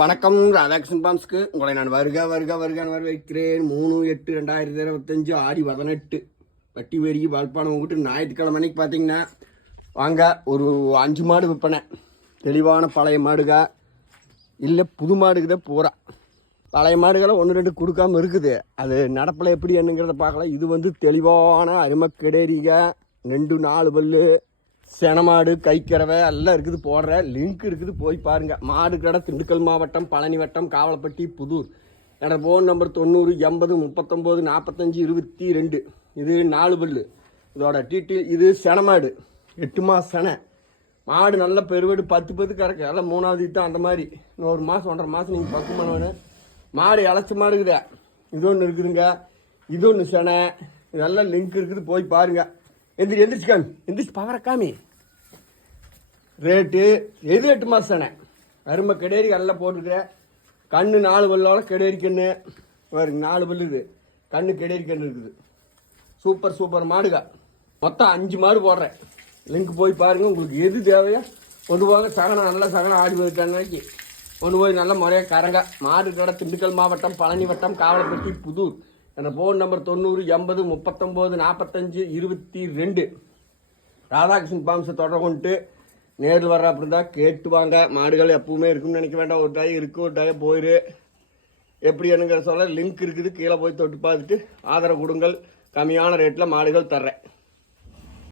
வணக்கம். ராதாகிருஷ்ணன் பாம்ஸ்க்கு உங்களை நான் வருக வரவேற்கிறேன். 3/8/2025 ஆடி 18 வட்டி வெறிகி வாழ்ப்பானம் விட்டு ஞாயிற்றுக்கிழமை அன்னைக்கு பார்த்தீங்கன்னா வாங்க ஒரு 5 மாடு விற்பனை. தெளிவான பழைய மாடுக இல்லை புது மாடுக்குதான் பூரா. பழைய மாடுகளை 1-2 கொடுக்காம இருக்குது. அது நடப்பில் எப்படி என்னங்கிறத பார்க்கலாம். இது தெளிவான அருமக்கிடேரிக 2-4 பல்லு செனமாடு கைக்கறவை எல்லாம் இருக்குது. போடுற லிங்க் இருக்குது, போய் பாருங்க. மாடு கடை திண்டுக்கல் மாவட்டம், பழனி வட்டம், காவலப்பட்டி, புதூர். என்னோட ஃபோன் நம்பர் 90 80 39 45 22. இது 4 பல்லு. இதோட டீட்டெயில். இது செனமாடு 8 மாதம் செனை மாடு. நல்ல பெருவெடு 10 கறக்கு. எல்லாம் 3வது ஈட்டம் அந்த மாதிரி. இன்னும் 1 மாதம் 1.5 மாதம் நீங்கள் பக்குவம் வேணும். மாடு இழைச்ச மாடுக்குதே. இது ஒன்று இருக்குதுங்க, இது ஒன்று செனை. இதெல்லாம் லிங்க் இருக்குது, போய் பாருங்க. எந்திரிச்சு பவரக்காமி ரேட்டு எது 8 மாதம் தானே. அருமை கிடேரி எல்லாம் போட்டுருக்குற. கண்ணு 4 பல்லோட கிடேரி கண்ணு பாருங்க. 4 பல்லு இது கண்ணு கிடேரி கண்ணு இருக்குது. சூப்பர் மாடுங்க. மொத்தம் 5 மாடு போடுறேன். லிங்க் போய் பாருங்க. உங்களுக்கு எது தேவையோ கொண்டு போங்க. சகனம் நல்ல சகனம் ஆடி போயிட்டாங்க கொண்டு போய் நல்ல முறையாக கரங்க. மாடு கடை திண்டுக்கல் மாவட்டம், பழனி வட்டம், காவலப்பட்டி, புதூர். என்னோட ஃபோன் நம்பர் 90 80 39 45 22. ராதாகிருஷ்ணன் பாம்ஸை தொடர்பு கொண்டு நேரில் வர்ற அப்படி தான் கேட்டு வாங்க. மாடுகள் எப்பவுமே இருக்குன்னு நினைக்க வேண்டாம். ஒரு டாய் இருக்கு, ஒரு டாய் போயிரு. எப்படி என்னங்கிற சொல்ல லிங்க் இருக்குது, கீழே போய் தொட்டு பார்த்துட்டு ஆதரவு கொடுங்கள். கம்மியான ரேட்டில் மாடுகள் தர்றேன்.